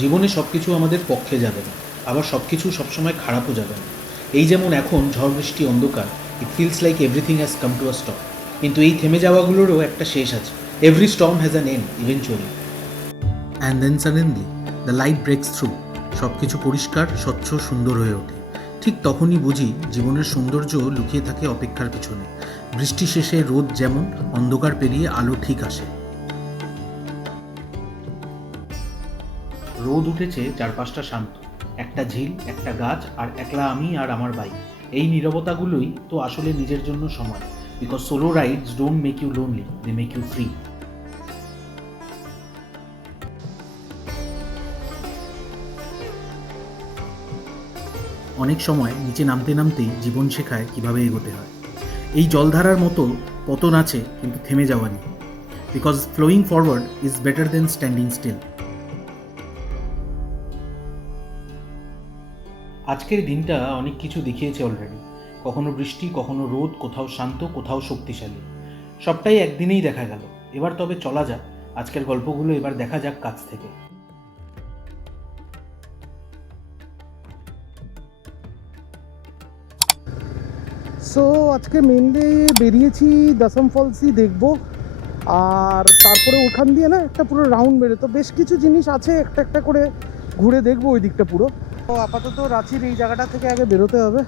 জীবনে সব কিছু আমাদের পক্ষে যাবে না, আবার সব কিছু সবসময় খারাপও যাবে না। এই যেমন এখন ঝড় বৃষ্টি অন্ধকার, it feels like everything has come to a stop. কিন্তু এই থেমে যাওয়াগুলোরও একটা শেষ আছে। Every storm has an end eventually. And then suddenly the light breaks through. সব কিছু পরিষ্কার, স্বচ্ছ, সুন্দর হয়ে ওঠে। ঠিক তখনই বুঝি জীবনের সৌন্দর্য লুকিয়ে থাকে অপেক্ষার পিছনে। বৃষ্টি শেষে রোদ যেমন, অন্ধকার পেরিয়ে আলো ঠিক আসে। রোদ উঠেছে, চারপাশটা শান্ত। একটা ঝিল, একটা গাছ, আর একলা আমি আর আমার বাইক। এই নীরবতাগুলোই তো আসলে নিজের জন্য সময়। Because solo rides don't make you lonely, they make you free. অনেক সময় নিচে নামতে নামতেই জীবন শেখায় কিভাবে এগোতে হয়। এই জলধারার মতো পতন আছে, কিন্তু থেমে যাওয়া নেই। Because flowing forward is better than standing still. আজকের দিনটা অনেক কিছু দেখিয়েছে অলরেডি। কখনো বৃষ্টি, কখনো রোদ, কোথাও শান্ত, কোথাও শক্তিশালী। সবটাই একদিনেই দেখা গেল। এবার তবে চলা যাক, আজকের গল্পগুলো এবার দেখা যাক কাছ থেকে। সো আজকে মেনলি বেরিয়েছি দশম ফলসই দেখবো, আর তারপরে ওখান দিয়ে না একটা পুরো রাউন্ড মেরে, তো বেশ কিছু জিনিস আছে একটা একটা করে ঘুরে দেখবো ওই দিকটা পুরো। তো আপাতত রাঁচির এই জায়গাটা থেকে আগে বেরোতে হবে।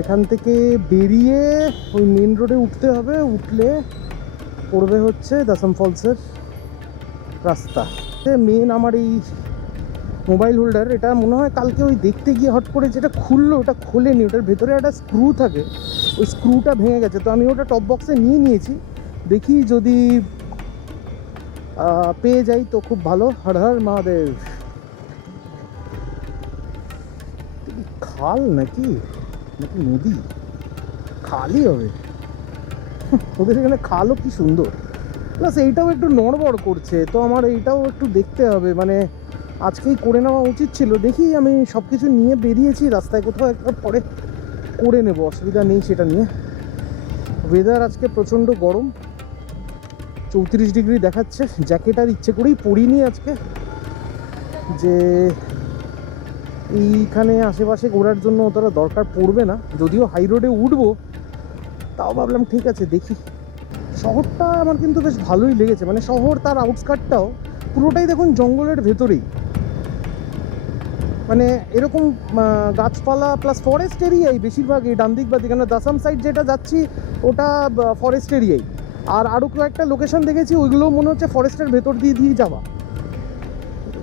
এখান থেকে বেরিয়ে ওই মেন রোডে উঠতে হবে, উঠলে পড়বে হচ্ছে দশম ফলসের রাস্তা। মেন আমার এই মোবাইল হোল্ডার, এটা মনে হয় কালকে ওই দেখতে গিয়ে হট করে যেটা খুললো ওটা খোলেনি, ওটার ভেতরে একটা স্ক্রু থাকে, ওই স্ক্রুটা ভেঙে গেছে। তো আমি ওটা টপ বক্সে নিয়ে নিয়েছি, দেখি যদি পেয়ে যাই তো খুব ভালো। হর হর মহাদেব। খাল নাকি নাকি নদী? খালই হবে। ওদের এখানে খালও কি সুন্দর, প্লাস এইটাও একটু নড়বড় করছে, তো আমার এইটাও একটু দেখতে হবে, মানে আজকেই করে নেওয়া উচিত ছিল। দেখি, আমি সব কিছু নিয়ে বেরিয়েছি, রাস্তায় কোথাও একটা পরে করে নেব, অসুবিধা নেই সেটা নিয়ে। ওয়েদার আজকে প্রচণ্ড গরম, 34 ডিগ্রি দেখাচ্ছে। জ্যাকেট আর ইচ্ছে করেই পরিনি আজকে, যে এইখানে আশেপাশে ঘোরার জন্য অতটা দরকার পড়বে না। যদিও হাই রোডে উঠবো, তাও ভাবলাম ঠিক আছে দেখি। শহরটা আমার কিন্তু বেশ ভালোই লেগেছে, মানে শহর তার আউটস্কার্টটাও পুরোটাই দেখুন জঙ্গলের ভেতরেই, মানে এরকম গাছপালা প্লাস ফরেস্ট এরিয়াই বেশিরভাগই ডান দিক বা দিক। কেন দাসাম সাইড যেটা যাচ্ছি ওটা ফরেস্ট এরিয়াই, আর আরও কয়েকটা লোকেশন দেখেছি ওইগুলো মনে হচ্ছে ফরেস্টের ভেতর দিয়ে দিয়ে যাওয়া।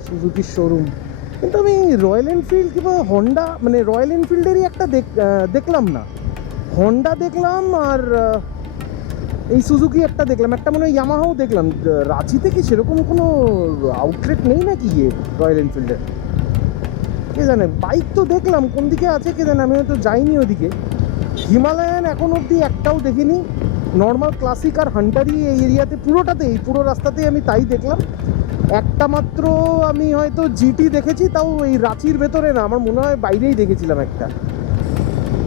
সুজুকির শোরুম, কিন্তু আমি রয়্যাল এনফিল্ড কিংবা হন্ডা, মানে রয়্যাল এনফিল্ডেরই একটা দেখলাম না। হন্ডা দেখলাম, আর এই সুজুকি একটা দেখলাম, একটা মনে হয় ইয়ামাহাও দেখলাম। রাঁচিতে কি সেরকম কোনো আউটলেট নেই নাকি রয়্যাল এনফিল্ডের? কে জানে, বাইক তো দেখলাম, কোন দিকে আছে কে জানে, আমি হয়তো যাইনি ওদিকে। হিমালয়ান এখন অবধি একটাও দেখিনি। নর্মাল ক্লাসিক আর হান্টারই এই এরিয়াতে পুরোটাতে, এই পুরো রাস্তাতেই আমি তাই দেখলাম। একটা মাত্র আমি হয়তো জিটি দেখেছি, তাও এই রাঁচির ভেতরে না, আমার মনে হয় বাইরেই দেখেছিলাম একটা।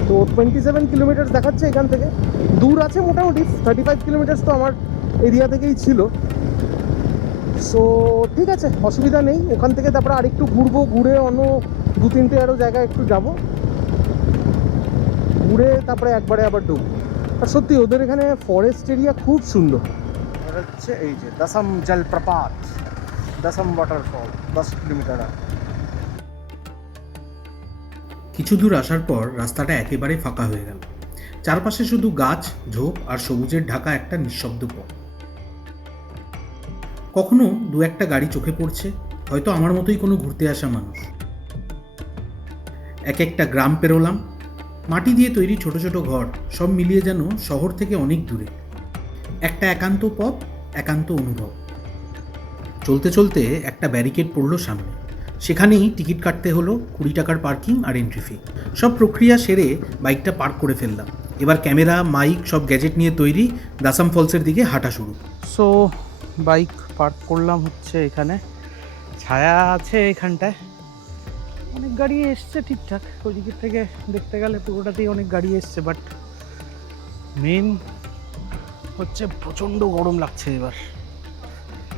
তো 27 কিলোমিটার দেখাচ্ছে এখান থেকে, দূর আছে মোটামুটি। 35 কিলোমিটার তো আমার এরিয়া থেকেই ছিল। সো ঠিক আছে, অসুবিধা নেই। ওখান থেকে তারপরে আরেকটু ঘুরবো, ঘুরে অন্য 2-3টে আরও জায়গায় একটু যাব, ঘুরে তারপরে একবারে আবার ঢুকবো। আর সত্যি ওদের এখানে ফরেস্ট এরিয়া খুব সুন্দর। হচ্ছে এই যে দশম জলপ্রপাত, দশম ওয়াটারফল, 10 কিলোমিটার। কিছু দূর আসার পর রাস্তাটা একেবারে ফাঁকা হয়ে গেল। চারপাশে শুধু গাছ, ঝোপ আর সবুজের ঢাকা একটা নিঃশব্দ পথ। কখনো দু একটা গাড়ি চোখে পড়ছে, হয়তো আমার মতোই কোনো ঘুরতে আসা মানুষ। এক একটা গ্রাম পেরোলাম, মাটি দিয়ে তৈরি ছোট ছোট ঘর, সব মিলিয়ে যেন শহর থেকে অনেক দূরে। একটা একান্ত পথ, একান্ত অনুভব। চলতে চলতে একটা ব্যারিকেড পড়লো সামনে। সেখানেই টিকিট কাটতে হলো, 20 টাকার পার্কিং আর এন্ট্রি ফি। সব প্রক্রিয়া সেরে বাইকটা পার্ক করে ফেললাম। এবার ক্যামেরা, মাইক সব গ্যাজেট নিয়ে তৈরি, দাসাম ফলসের দিকে হাঁটা শুরু। সো বাইক পার্ক করলাম হচ্ছে এখানে, ছায়া আছে এখানটায়। অনেক গাড়ি এসছে ঠিকঠাক, ওই দিকের থেকে দেখতে গেলে পুরোটাতেই অনেক গাড়ি এসছে, বাট মেন হচ্ছে প্রচণ্ড গরম লাগছে এবার।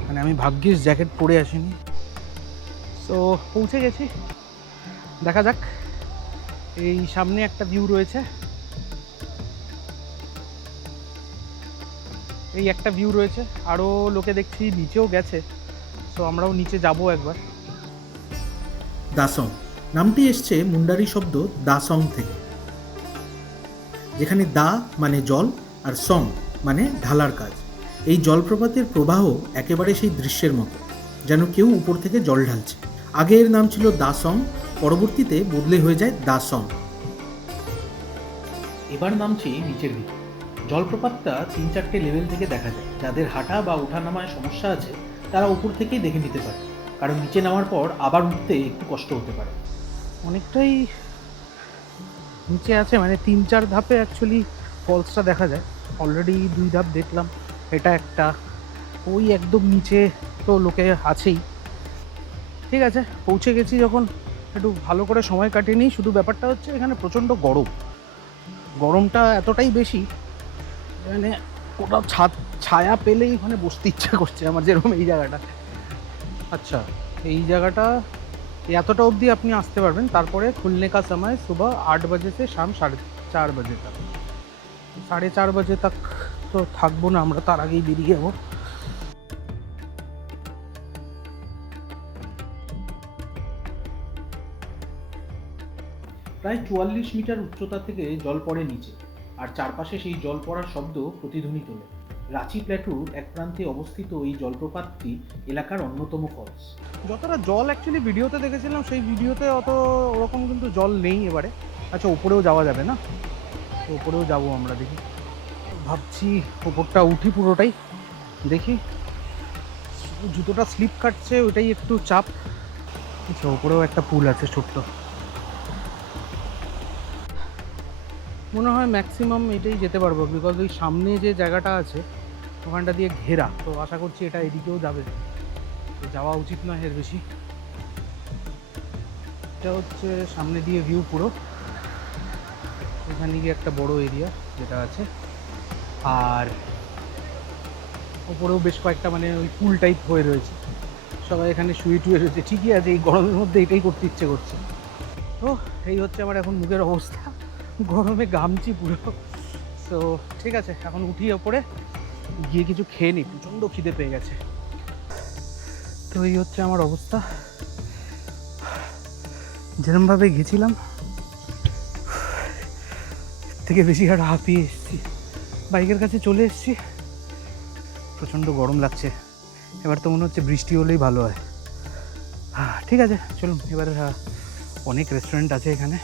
মানে আমি ভাগ্যিস জ্যাকেট পরে আসিনি, সো পৌঁছে গেছি, দেখা যাক। এই সামনে একটা ভিউ রয়েছে, এই একটা ভিউ রয়েছে, আরও লোকে দেখছি নিচেও গেছে। সো আমরাও নিচে যাব একবার। দাসং নামটি এসছে মুন্ডারি শব্দ দাসং থেকে, যেখানে দা মানে জল আর সং মানে ঢালার কাজ। এই জলপ্রপাতের প্রবাহ একেবারে সেই দৃশ্যের মতো, যেন কেউ উপর থেকে জল ঢালছে। আগে এর নাম ছিল দাসং, পরবর্তীতে বদলে হয়ে যায় দাসং। এবার নামছি নিচের দিকে। জলপ্রপাতটা 3-4টে লেভেল থেকে দেখা যায়। যাদের হাঁটা বা ওঠানামায় সমস্যা আছে তারা উপর থেকেই দেখে নিতে পারে, কারণ নিচে নামার পর আবার উঠতে একটু কষ্ট হতে পারে। অনেকটাই নিচে আছে, মানে 3-4 ধাপে অ্যাকচুয়ালি ফলসটা দেখা যায়। অলরেডি 2 ধাপ দেখলাম, এটা একটা, ওই একদম নিচে তো লোকে আছেই। ঠিক আছে, পৌঁছে গেছি যখন একটু ভালো করে সময় কাটিয়ে নিই। শুধু ব্যাপারটা হচ্ছে এখানে প্রচণ্ড গরম, গরমটা এতটাই বেশি মানে কোথাও ছায়া পেলেই ওখানে বসতে ইচ্ছা করছে আমার, যেরকম এই জায়গাটা। আচ্ছা, এই জায়গাটা এতটা অবধি আপনি আসতে পারবেন, তারপরে খুলনে কা সময় সুবহ 8 बजे से शाम 4:30 बजे तक। 4:30 बजे तक তো থাকবো না আমরা, তার আগেই বেরিয়ে যাবো। প্রায় 44 মিটার উচ্চতা থেকে জল পড়ে নিচে, আর চারপাশে সেই জল পড়ার শব্দ প্রতিধ্বনি তোলে। রাঁচি প্ল্যাটুর এক প্রান্তে অবস্থিত এই জলপ্রপাতটি এলাকার অন্যতম ফলস। যতটা জল অ্যাকচুয়ালি ভিডিওতে দেখেছিলাম, সেই ভিডিওতে অত ওরকম কিন্তু জল নেই এবারে। আচ্ছা, উপরেও যাওয়া যাবে না? তো উপরেও যাবো আমরা, দেখি। ভাবছি ওপরটা উঠি পুরোটাই, দেখি। জুতোটা স্লিপ কাটছে, ওইটাই একটু চাপ। আচ্ছা, ওপরেও একটা পুল আছে ছোট্ট, মনে হয় ম্যাক্সিমাম এটাই যেতে পারবো, বিকজ ওই সামনে যে জায়গাটা আছে ওখানটা দিয়ে ঘেরা, তো আশা করছি এটা এদিকেও যাবে। তো যাওয়া উচিত নয় এর বেশি। এটা হচ্ছে সামনে দিয়ে ভিউ পুরো, এখানে গিয়ে একটা বড় এরিয়া যেটা আছে, আর ওপরেও বেশ কয়েকটা মানে ওই পুল টাইপ হয়ে রয়েছে। সবাই এখানে শুয়ে টুয়ে রয়েছে। ঠিকই আছে, এই গরমের মধ্যে এটাই করতে ইচ্ছে করছে। তো এই হচ্ছে আমার এখন মুখের অবস্থা, গরমে ঘামছি পুরো। তো ঠিক আছে, এখন উঠি ওপরে, গিয়ে কিছু খেয়ে নিই, প্রচণ্ড খিদে পেয়ে গেছে। তো এই হচ্ছে আমার অবস্থা, যেরমভাবে গেছিলাম থেকে বেশি আর হাঁপিয়ে এসেছি। বাইকের কাছে চলে এসেছি, প্রচণ্ড গরম লাগছে। এবার তো মনে হচ্ছে বৃষ্টি হলেই ভালো হয়। ঠিক আছে, চলুন এবার। অনেক রেস্টুরেন্ট আছে এখানে,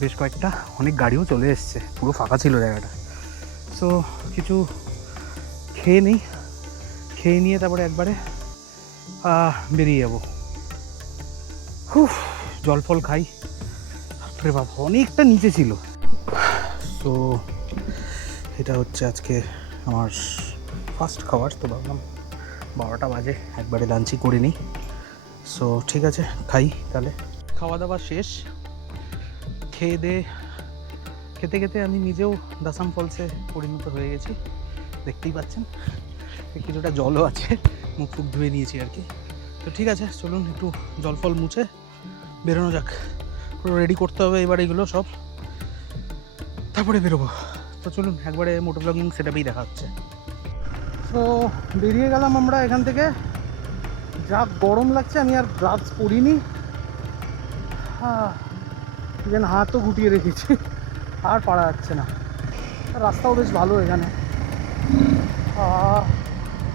বেশ কয়েকটা, অনেক গাড়িও চলে এসছে, পুরো ফাঁকা ছিল জায়গাটা। সো কিছু খেয়ে নিই, খেয়ে নিয়ে তারপরে একবারে বেরিয়ে যাবো। জল ফল খাই। বাপরে বাপ, অনেকটা নিচে ছিল। তো এটা হচ্ছে আজকে আমার ফার্স্ট খাবার। তো ভাবলাম 12টা বাজে, একবারে লাঞ্চই করে নিই। সো ঠিক আছে, খাই তাহলে। খাওয়া দাওয়া শেষ, খেয়ে দে খেতে খেতে আমি নিজেও দাসাম ফলসে পরিণত হয়ে গেছি, দেখতেই পাচ্ছেন। কিছুটা জলও আছে, মুখ ফুক ধুয়ে নিয়েছি আর কি। তো ঠিক আছে, চলুন একটু জল ফল মুছে বেরোনো যাক। পুরো রেডি করতে হবে এবার এগুলো সব, তারপরে বেরোবো। তো চলুন একবারে মোটো ব্লগিং সেটআপেই দেখা হচ্ছে। তো বেরিয়ে গেলাম আমরা এখান থেকে। যা গরম লাগছে, আমি আর গ্লাভস পরিনি, যেন হাতও গুটিয়ে রেখেছি, আর পারা যাচ্ছে না। রাস্তাও বেশ ভালো এখানে,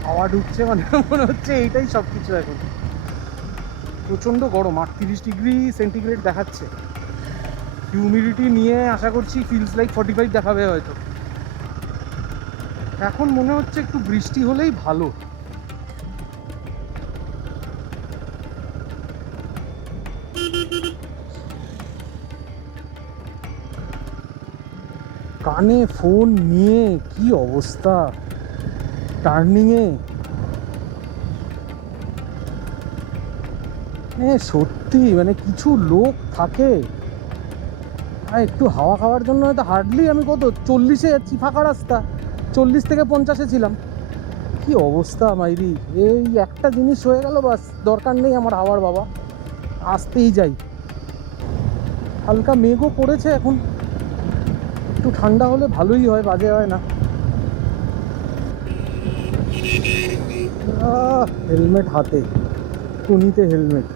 হাওয়া ঢুকছে, মানে মনে হচ্ছে এইটাই সব কিছু। এখন প্রচণ্ড গরম, 38 ডিগ্রি সেন্টিগ্রেড দেখাচ্ছে। হিউমিডিটি নিয়ে আশা করছি ফিলস লাইক 45 দেখাবে হয়তো। এখন মনে হচ্ছে একটু বৃষ্টি হলেই ভালো। কানে ফোন নিয়ে কি অবস্থা টার্নিংয়ে, সত্যি মানে কিছু লোক থাকে। আর একটু হাওয়া খাওয়ার জন্য হয়তো হার্ডলি আমি কত 40-এ যাচ্ছি, ফাঁকা রাস্তা, 40 থেকে 50-এ ছিলাম, কি অবস্থা মাইরি, এই একটা জিনিস হয়ে গেল বাস, দরকার নেই আমার হাওয়ার বাবা, আসতেই যাই। হালকা মেঘও করেছে এখন, একটু ঠান্ডা হলে ভালোই হয়, বাজে হয় না। হেলমেট হাতে, টুনিতে হেলমেট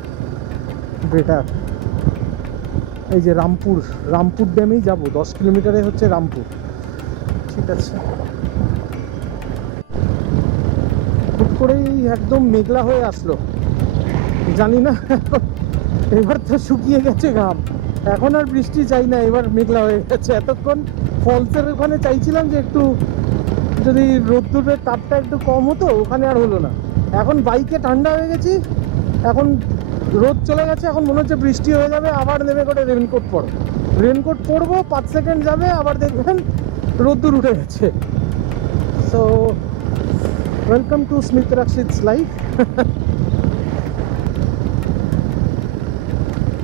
বেটার। এই যে রামপুর, রামপুর ড্যামেই যাব, 10 কিলোমিটারে হচ্ছে রামপুর। ঠিক আছে, হুট করেই একদম মেঘলা হয়ে আসলো, জানি না এবার তো শুকিয়ে গেছে ঘাম, এখন আর বৃষ্টি চাই না, এবার মেঘলা হয়ে গেছে। এতক্ষণ ফলসের ওখানে চাইছিলাম যে একটু যদি রোদ্দুরের তাপটা একটু কম হতো, ওখানে আর হলো না। এখন বাইকে ঠান্ডা হয়ে গেছি, এখন রোদ চলে গেছে, এখন মনে হচ্ছে বৃষ্টি হয়ে যাবে, আবার নেমে করে রেনকোট পরো। রেনকোট পরবো, 5 সেকেন্ড যাবে, আবার দেখবেন রোদ্দুর উঠে গেছে। So welcome to Smith Rashid's life.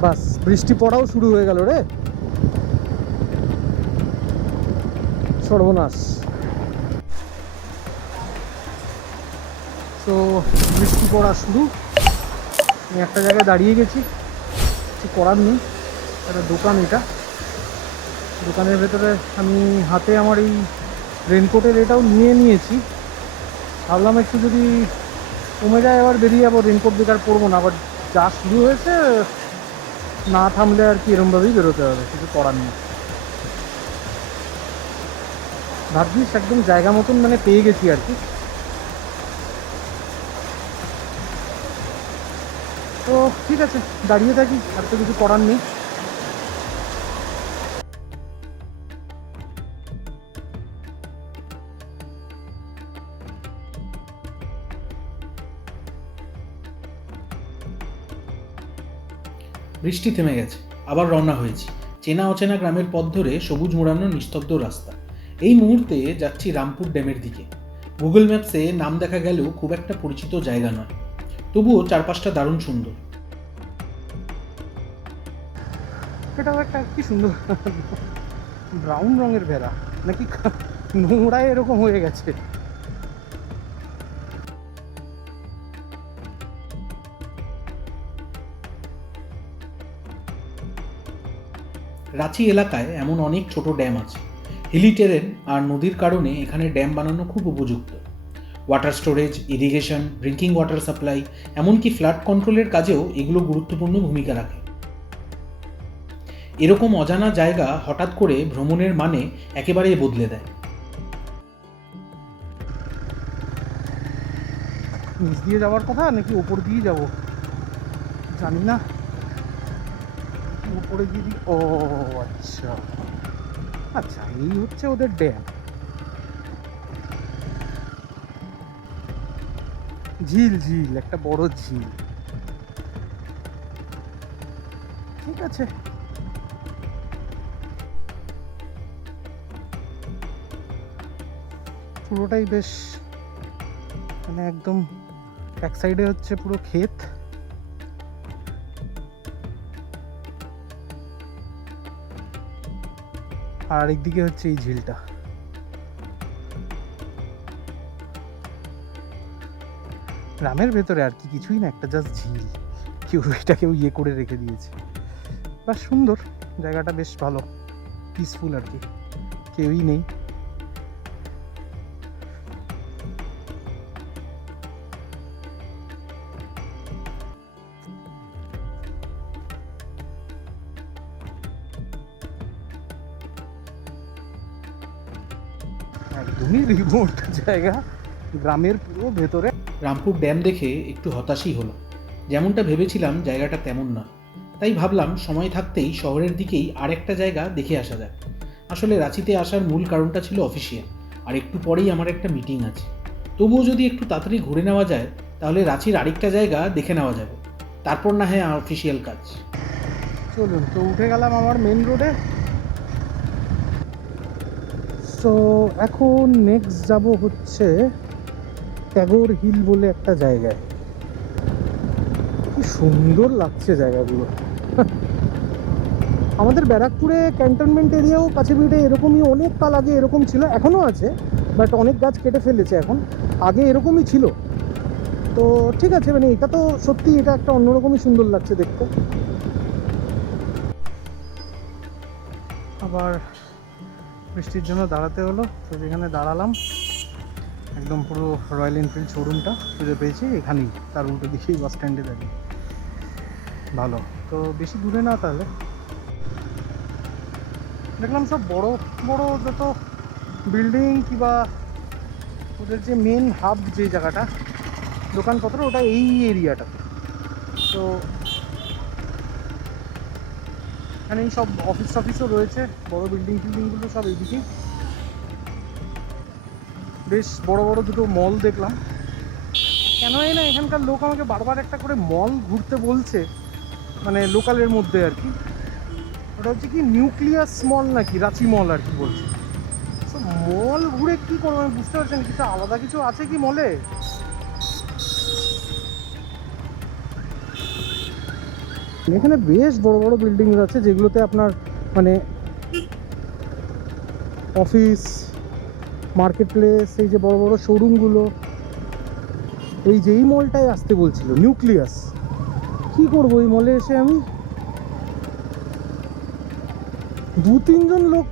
বাস, বৃষ্টি পড়াও শুরু হয়ে গেল রে, সর্বনাশ। তো বৃষ্টি পড়া শুরু, আমি একটা জায়গায় দাঁড়িয়ে গেছি, কিছু করার নেই, একটা দোকান, এটা দোকানের ভেতরে আমি হাতে আমার এই রেনকোটের এটাও নিয়ে নিয়েছি। ভাবলাম একটু যদি কমে যায় আবার বেরিয়ে যাবো, রেনকোট বেকার পরবো না, আবার যা শুরু হয়েছে না থামলে আর কি এরমভাবেই বেরোতে হবে, কিছু করার নেই। ভাবছিস একদম জায়গা মতন মানে পেয়ে গেছি আর কি। তো ঠিক আছে, দাঁড়িয়ে থাকি, আর তো কিছু করার নেই। বৃষ্টি থেমে গেছে, আবার রওনা হয়েছি চেনা অচেনা গ্রামের পথ ধরে সবুজ মোড়ানো নিস্তব্ধ রাস্তা। এই মুহূর্তে যাচ্ছি রামপুর ড্যামের দিকে। গুগল ম্যাপসে নাম দেখা গেলেও খুব একটা পরিচিত জায়গা নয়, তবুও চারপাশটা দারুণ সুন্দর। এটাও একটা কি সুন্দর ব্রাউন রঙের ভেড়া, নাকি নোংরায় এরকম হয়ে গেছে। রাঁচি এলাকায় এমন অনেক ছোট ড্যাম আছে। হিলি টেরেন আর নদীর কারণে এখানে ড্যাম বানানো খুব উপযুক্ত। Water storage, irrigation, drinking water supply, এমনকি ফ্লাড কন্ট্রোলের কাজেও এগুলো গুরুত্বপূর্ণ ভূমিকা রাখে। এরকম অজানা জায়গা হঠাৎ করে ভ্রমণের মানে একেবারেই বদলে দেয়। নিচ দিয়ে যাওয়ার কথা নাকি ওপর দিয়ে যাব জানি না, উপরে দিয়ে ও আচ্ছা আচ্ছা, এই হচ্ছে ওদের ড্যাম, ঝিল, ঝিল, একটা বড় ঝিল। ঠিক আছে, পুরোটাই বেশ মানে একদম এক সাইডে হচ্ছে পুরো ক্ষেত, আর একদিকে হচ্ছে এই ঝিলটা। গ্রামের ভেতরে আর কি কিছুই না, একটা জাস্ট ঝিল, কেউ ইয়ে করে রেখে দিয়েছে। বাস সুন্দর জায়গাটা, বেশ ভালো, পিসফুল আর কি, কেউই নেই। একদমই রিমোট জায়গা, গ্রামের পুরো ভেতরে। রামপুর ড্যাম দেখে একটু হতাশই হলো, যেমনটা ভেবেছিলাম জায়গাটা তেমন না। তাই ভাবলাম সময় থাকতেই শহরের দিকেই আরেকটা জায়গা দেখে আসা যায়। আসলে রাঁচিতে আসার মূল কারণটা ছিল অফিসিয়াল, আর একটু পরেই আমার একটা মিটিং আছে। তবুও যদি একটু তাড়াতাড়ি ঘুরে নেওয়া যায়, তাহলে রাঁচির আরেকটা জায়গা দেখে নেওয়া যাবে, তারপর না হয় অফিসিয়াল কাজ। চলুন, তো উঠে গেলাম আমার মেন রোডে। সো এখন নেক্সট যাব হচ্ছে ট্যাগোর হিল বলে একটা জায়গায়। কি সুন্দর লাগছে জায়গাগুলো। আমাদের ব্যারাকপুরে ক্যান্টনমেন্ট এরিয়াও কাছে পিঠে এরকমই, অনেক কাল আগে এরকম ছিল, এখনও আছে, বাট অনেক গাছ কেটে ফেলেছে এখন। আগে এরকমই ছিল। তো ঠিক আছে, মানে এটা তো সত্যি, এটা একটা অন্যরকমই সুন্দর লাগছে দেখতে। আবার বৃষ্টির জন্য দাঁড়াতে হলো, তো যেখানে দাঁড়ালাম একদম পুরো রয়্যাল এনফিল্ড শোরুমটা খুঁজে পেয়েছি এখানেই, তার উল্টো দিকেই বাস স্ট্যান্ডে দাঁড়িয়ে। ভালো, তো বেশি দূরে না তাহলে। দেখলাম সব বড় বড় যত বিল্ডিং কিংবা ওদের যে মেন হাব যে জায়গাটা দোকানপত্র, ওটা এই এরিয়াটা। তো এখানে এই সব অফিস টফিসও রয়েছে, বড় বিল্ডিং টিল্ডিংগুলো সব এইদিকেই। বেশ বড় বড় দুটো মল দেখলাম। কেন না এখানকার লোক আমাকে বারবার একটা করে মল ঘুরতে বলছে, মানে লোকালের মধ্যে আর কি। ওটা হচ্ছে কি নিউক্লিয়াস মল নাকি রাঁচি মল আর কি বলছে। তো মল ঘুরে কি করবো আমি বুঝতে পারছি না, কিছু আলাদা কিছু আছে কি মলে? এখানে বেশ বড় বড় বিল্ডিং আছে যেগুলোতে আপনার মানে অফিস, মার্কেট প্লেস, এই যে বড় বড় শোরুমগুলো, এই যে এই মলটায় আসতে বলছিল নিউক্লিয়াস। কি করবো এই মলে এসে আমি? দু তিনজন লোক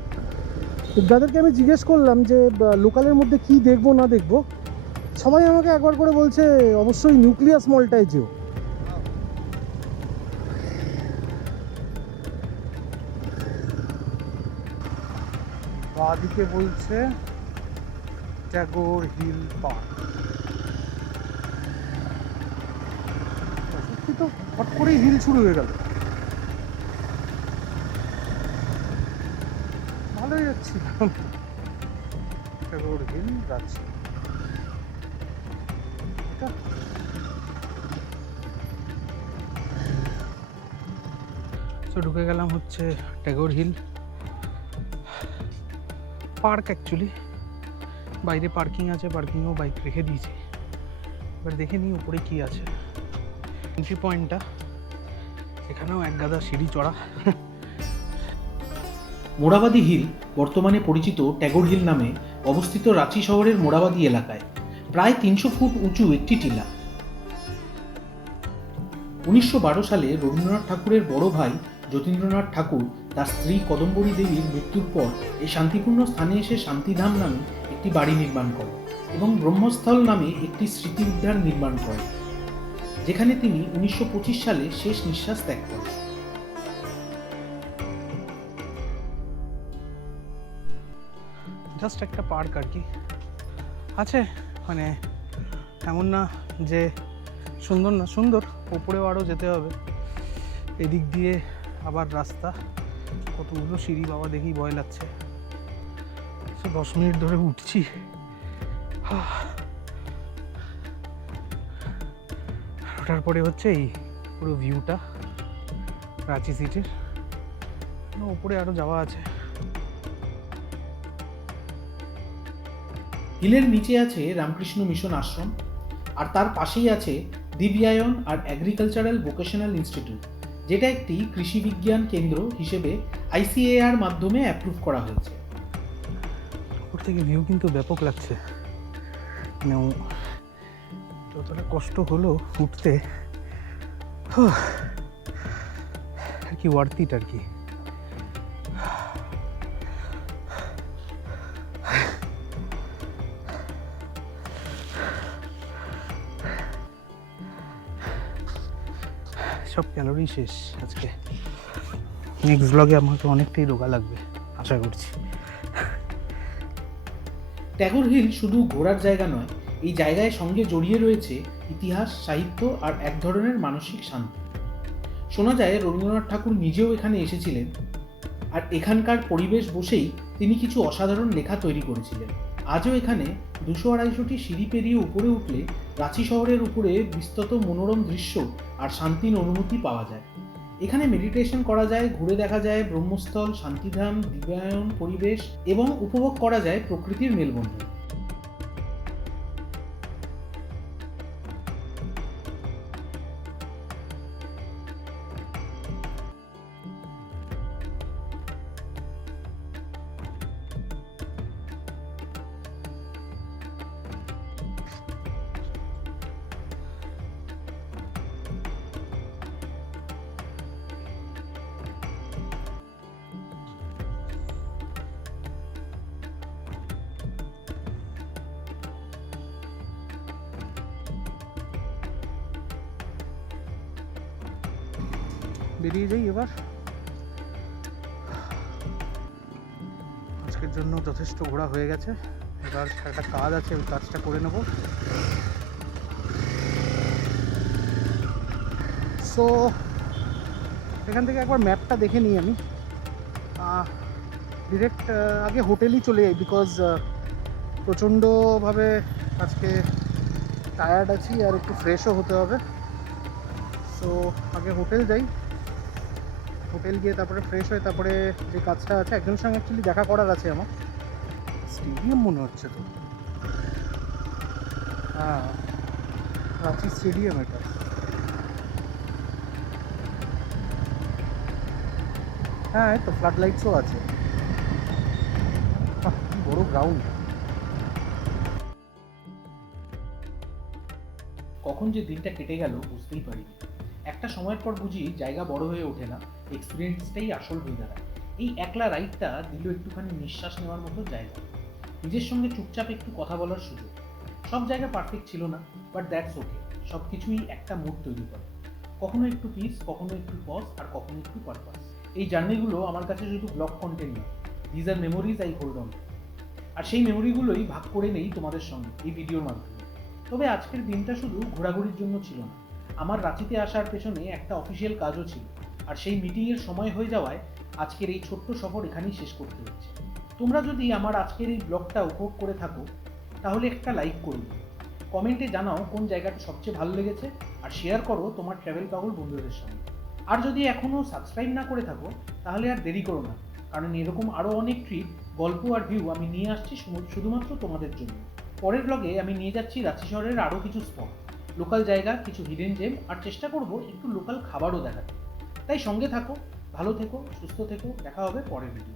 যাদেরকে আমি জিজ্ঞেস করলাম যে লোকালের মধ্যে কি দেখবো না দেখবো, সবাই আমাকে একবার করে বলছে অবশ্যই নিউক্লিয়াস মলটায় যেও। বাদিকে বলছে ট্যাগোর হিল পার্ক। সত্যি তো হট করেই হিল শুরু হয়ে গেল, ভালোই যাচ্ছি। ট্যাগোর হিল যাচ্ছি এটা। তো ঢুকে গেলাম হচ্ছে ট্যাগোর হিল পার্ক। অ্যাকচুয়ালি বাইরে পার্কিং আছে, পার্কিংও বাইক রেখে দিয়েছি। এবার দেখে নিই উপরে কি আছে। এন্ট্রি পয়েন্টটা এখানেও এক গাদা সিঁড়ি চড়া। মোড়াবাদী হিল বর্তমানে পরিচিত ট্যাগোর হিল নামে অবস্থিত রাঁচি শহরের মোড়াবাদী এলাকায় প্রায় 300 ফুট উঁচু একটি টিলা। 1912 সালে রবীন্দ্রনাথ ঠাকুরের বড় ভাই যতীন্দ্রনাথ ঠাকুর তার স্ত্রী কদম্বরী দেবীর মৃত্যুর পর এই শান্তিপূর্ণ স্থানে এসে শান্তিধাম নামে একটি বাড়ি নির্মাণ করেন এবং ব্রহ্মস্থল নামে একটি স্মৃতি উদ্যান নির্মাণ করেন, যেখানে তিনি 1925 সালে শেষ নিঃশ্বাস ত্যাগ করেন। জাস্ট একটা পার্ক আর কি আছে, মানে এমন না যে সুন্দর না, সুন্দর। ওপরেও আরও যেতে হবে, এদিক দিয়ে আবার রাস্তা, কতগুলো সিঁড়ি বাবা, দেখি ভয় লাগছে। 10 মিনিট ধরে উঠছি। ওঠার পরে হচ্ছে এই পুরো ভিউটা রাঁচি সিটির। উপরে আরও যাওয়া আছে। হিলের নিচে আছে রামকৃষ্ণ মিশন আশ্রম, আর তার পাশেই আছে দিব্যায়ন আর এগ্রিকালচারাল ভোকেশনাল ইনস্টিটিউট, যেটা একটি কৃষি বিজ্ঞান কেন্দ্র হিসেবে ICAR মাধ্যমে অ্যাপ্রুভ করা হয়েছে। উপর থেকে ভিউ কিন্তু ব্যাপক লাগছে, মানে যতটা কষ্ট হলো উঠতে আর কি, ওয়ার্থ ইট আর কি। সব ক্যালোরি শেষ আজকে। নেক্সট ব্লগে আমাকে অনেকটাই রোগা লাগবে আশা করছি। ট্যাগোর হিল শুধু ঘোরার জায়গা নয়, এই জায়গায় সঙ্গে জড়িয়ে রয়েছে ইতিহাস, সাহিত্য আর এক ধরনের মানসিক শান্তি। শোনা যায় রবীন্দ্রনাথ ঠাকুর নিজেও এখানে এসেছিলেন, আর এখানকার পরিবেশ বসেই তিনি কিছু অসাধারণ লেখা তৈরি করেছিলেন। আজও এখানে 200-250টি সিঁড়ি পেরিয়ে উপরে উঠলে রাঁচি শহরের উপরে বিস্তৃত মনোরম দৃশ্য আর শান্তির অনুভূতি পাওয়া যায়। এখানে মেডিটেশন করা যায়, ঘুরে দেখা যায় ব্রহ্মস্থল, শান্তিধাম, দিব্যায়ন পরিবেশ এবং উপভোগ করা যায় প্রকৃতির মেলবন্ধন। বেরিয়ে যাই এবার। আজকের জন্য যথেষ্ট ঘোরা হয়ে গেছে, এবার একটা কাজ আছে, ওই কাজটা করে নেব। সো এখান থেকে একবার ম্যাপটা দেখে নিই আমি। ডিরেক্ট আগে হোটেলই চলে যাই, বিকজ প্রচণ্ডভাবে আজকে টায়ার্ড আছি আর একটু ফ্রেশও হতে হবে। সো আগে হোটেল যাই, হোটেল গিয়ে তারপরে ফ্রেশ হয়ে তারপরে যে কাজটা আছে, একজনের সঙ্গে অ্যাকচুয়ালি দেখা করার আছে আমার। স্টেডিয়াম মনে হচ্ছে তো, হ্যাঁ রাঁচি স্টেডিয়াম এটা। হ্যাঁ এই তো ফ্লাড লাইটসও আছে। বাহ, কি বড় গ্রাউন্ড। কখন যে দিনটা কেটে গেল বুঝতেই পারিনি। একটা সময়ের পর বুঝি জায়গা বড় হয়ে ওঠে না, এক্সপিরিয়েন্সটাই আসল হয়ে দাঁড়ায়। এই একলা রাইডটা দিল একটুখানি নিঃশ্বাস নেওয়ার মতো জায়গা, নিজের সঙ্গে চুপচাপ একটু কথা বলার সুযোগ। সব জায়গা পারফেক্ট ছিল না, বাট দ্যাটস ওকে। সব কিছুই একটা মুড তৈরি করে, কখনো একটু পিস, কখনো একটু পজ, আর কখনো একটু পারপাস। এই জার্নিগুলো আমার কাছে শুধু ব্লগ কন্টেন্ট নয়, these are memories I hold on. আর সেই মেমোরিগুলোই ভাগ করে নেই তোমাদের সঙ্গে এই ভিডিওর মাধ্যমে। তবে আজকের দিনটা শুধু ঘোরাঘুরির জন্য ছিল না, আমার রাঁচিতে আসার পেছনে একটা অফিসিয়াল কাজও ছিল। আর সেই মিটিংয়ের সময় হয়ে যাওয়ায় আজকের এই ছোট্ট সফর এখানেই শেষ করতে হচ্ছে। তোমরা যদি আমার আজকের এই ব্লগটা উপভোগ করে থাকো তাহলে একটা লাইক করবে, কমেন্টে জানাও কোন জায়গাটা সবচেয়ে ভালো লেগেছে, আর শেয়ার করো তোমার ট্রাভেল পাগল বন্ধুদের সঙ্গে। আর যদি এখনও সাবস্ক্রাইব না করে থাকো তাহলে আর দেরি করো না, কারণ এরকম আরও অনেক ট্রিপ, গল্প আর ভিউ আমি নিয়ে আসছি শুধুমাত্র তোমাদের জন্য। পরের ব্লগে আমি নিয়ে যাচ্ছি রাঁচি শহরের আরও কিছু স্পট, লোকাল জায়গা, কিছু হিডেন জেম, আর চেষ্টা করব একটু লোকাল খাবারও দেখাতে। তাই সঙ্গে থাকো, ভালো থেকো, সুস্থ থেকো, দেখা হবে পরের ভিডিও।